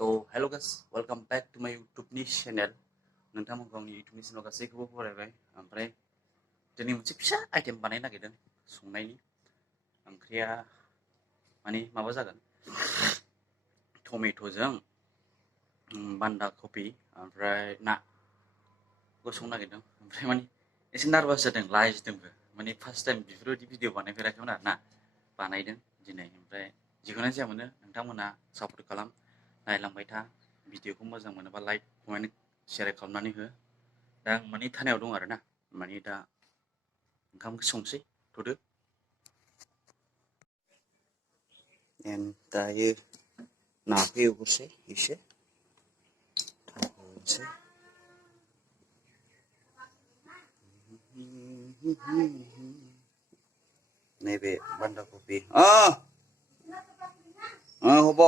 Hello guys, welcome back to my YouTube channel. नोंथांमोनखौ आंनि YouTube channel गासैखौबो बरायबाय। ओमफ्राय दिनै मोनसे फिसा आइटेम बानायनो नागिरदों संनायनि। ओंख्रिया माने माबा जागोन टमेट'जों बान्दा कफि ओमफ्राय नाखौ संनो नागिरदों। ओमफ्राय माने एसे नार्भास जादों, लाजिदोंबो। माने फार्स्ट टाइम बेफोरबायदि भिडिअ बानायफेराखैमोन आरोना। बानायदों दिनै। ओमफ्राय जिखुनु जाया मोनो नोंथांमोना सापर्ट खालाम, नायलांबाय था। भिडिअखौ मोजां मोनोबा लाइक कमेन्ट शेयार खालामनानै हो। दा आं माने थानायाव दं आरोना, माने दा ओंखाम संसै थ'दो। दायो नाखौ एवग्रोसै एसे थावहोसै। नैबे बान्दा कफि हब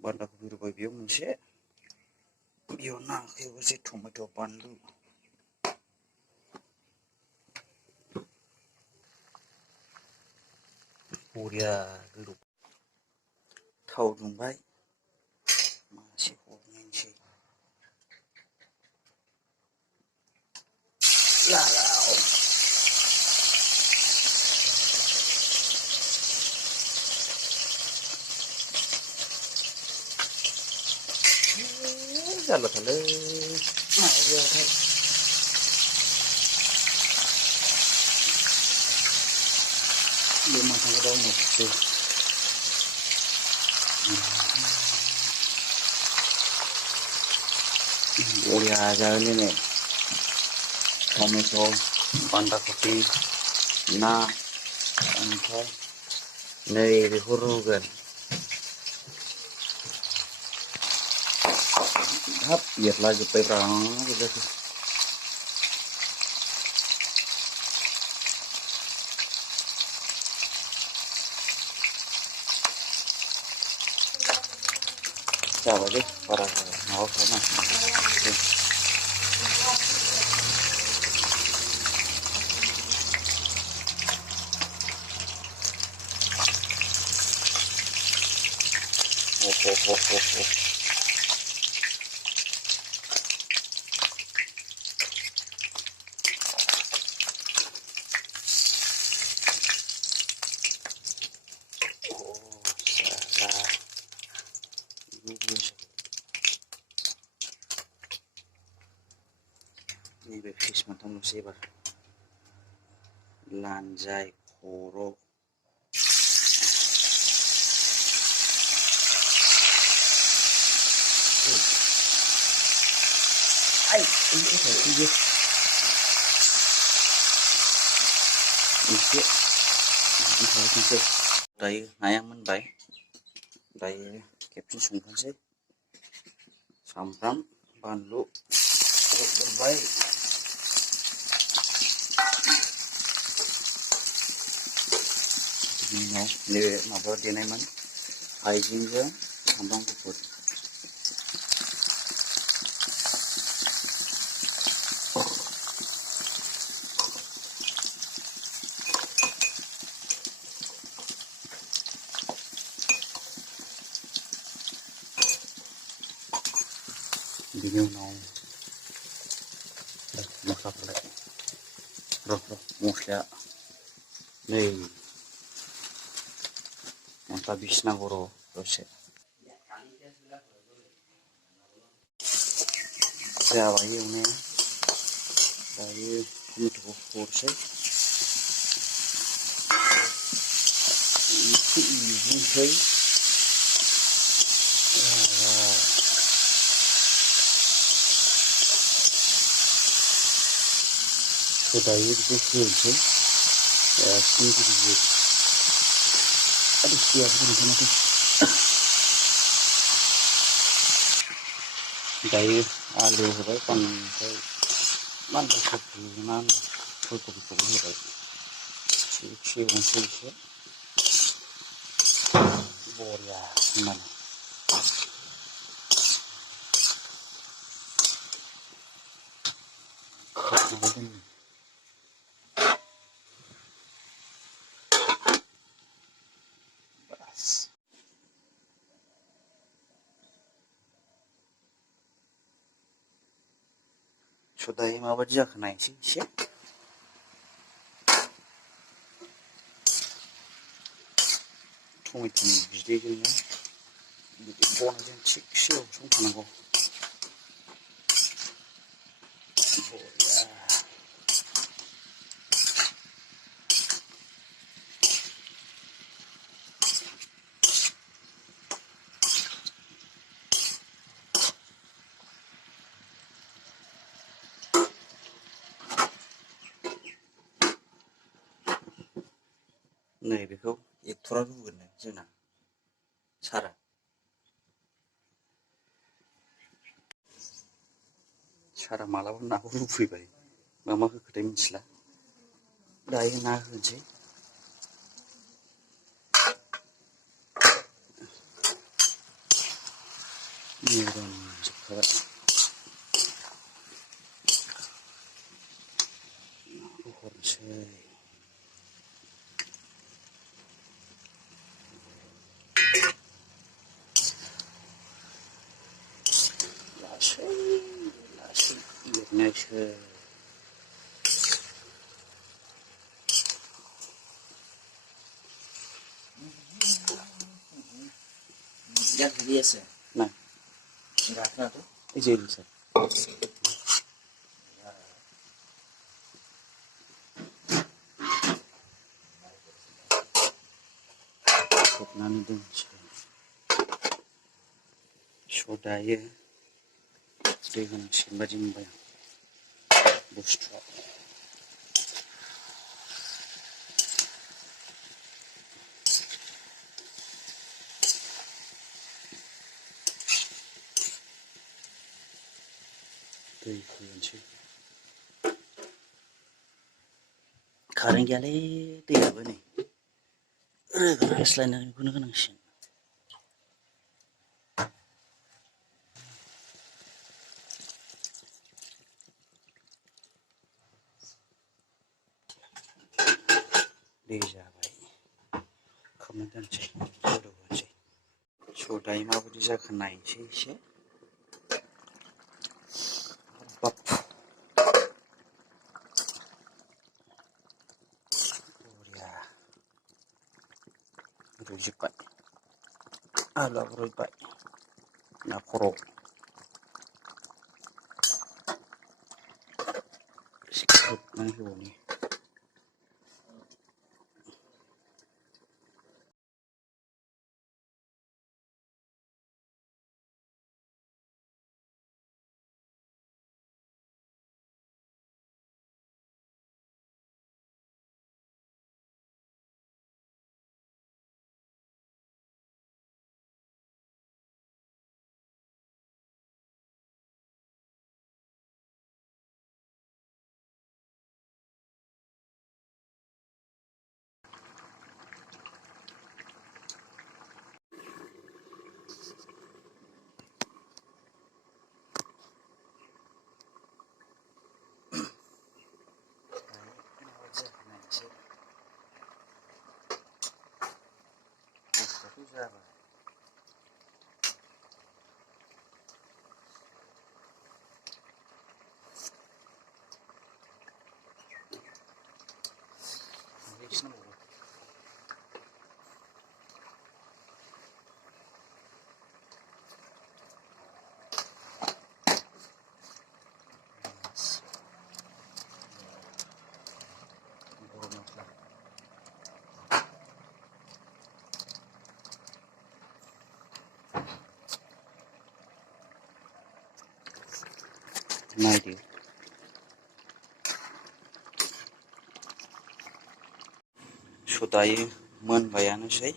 बान्दा कफि रुबाय बेयाव मोनसे, बेयाव नाखौ एवग्रोसै टमेट' बानलु। बरिया गोदौ थाव दुंबाय, मासे हरनायसै लालाव। जारलाथारलै माबा जायाथाय। बे माथाखौ दा उनाव हरसै। बरिया जागोन दिनै टमेट' बान्दा कफि ना, ओमफ्राय नै बेखौ रुगोन। हाब एरलाजोब्बायब्रा बेबायदि। जाबायलै बारा माबा खालामनांसिगोन। नैबे पिस मोनथामल'सै एबार। लानजाय, खर', एसे दायो नाया मोनबाय। दायो खेबसे संखानोसै। सामब्राम बानलु हरबाय। बिनि उनाव नैबे माबा देनायमोन हाइजेंजों सामब्राम गुफुर। बिनि उनाव मस्लाफोरलाय मस्लाया नै मस्ला बिसिनांगौ र' दसे। जाबाय एवनाया, दायो टमेट'खौ हरसै। एसे एवनोसै। दायो बेखौ होनोसै गिदिर गिदिर। aduh siap teman-teman tuh. Dari alu hobai pan kai mantap kebunan full hobai. Cici cici boria mana. दायो माबायदि जाखो नायनोसै एसे। टमेट'नि बिदैजोंनो बनजों थिगसे एवसंखानांगौ। नै बेखौ एक्टरा रुगोन जोंना सारा। सारा मालाबा नाखौ रुफैबाय मा होखोथाय मिथिला। दायो ना होनोसै। मोजां जोबखाबाय। नाखौ हरनोसै। लासै लासै एरनोसै। Ya biasa. Nah, Rata tuh. izin saya. खोबनानै दोनसै। स' दायो दै होनांसिगोन बादि मोनबाय आं बुस्थुआ। दै होनोसै। कारेन्ट गैयालै दैयाबो नै रोगास्लायनानै बेखौनो होनांसिगोन। दै जाबाय खोबना दोनसै गोदौ होनोसै। स' दायो माबायदि जाखो नायनोसै एसे। बाब बरिया रुइजोब्बाय। आलुआबो रुइबाय। ना खर' एसे खोबनानै होबावनि। जाबाय। नायदो स' दायो मोनबायानोसै।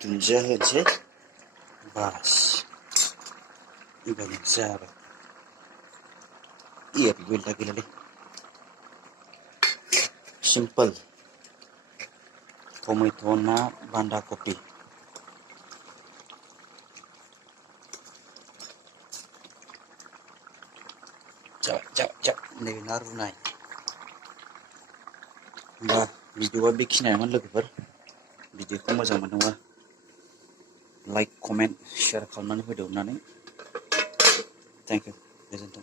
दुन्दिया होनोसै बास एबानो जाबाय। गैलालै सिम्पोल टमेट' ना बान्दा कफि। नै ना रुनाय। होमबा भिडिअआ बेखिनियानोमोन लोगोफोर। भिडिअखौ मोजां मोनदोंबा लाइक कमेन्ट शेयार खालामनानै होदो अननानै। थेंक इउ गोजोन्थों